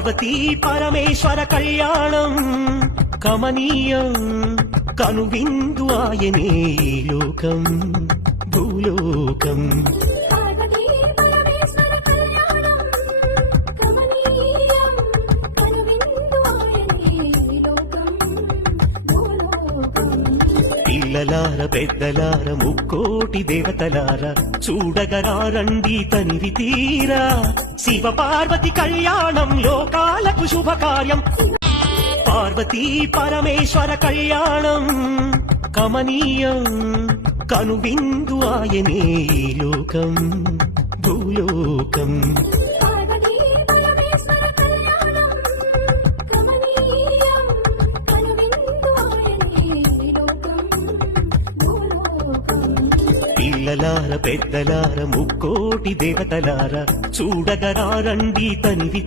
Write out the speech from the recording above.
పార్వతీ పరమేశ్వర కళ్యాణం కమనీయం కనువిందు ఆయనే ఈ లోకం భూలోకం. పిల్లలార పెద్దలార ముక్కోటి దేవతలార చూడగరారండి తనివి తీరా శివ పార్వతి కళ్యాణం లోకాలకు శుభకార్యం. పార్వతీ పరమేశ్వర కళ్యాణం కమనీయం కనువిందు ఆయనే ఈ లోకం భూలోకం. పిల్లలార పెద్దలార ముక్కోటి దేవతలార చూడగరారండి తనివి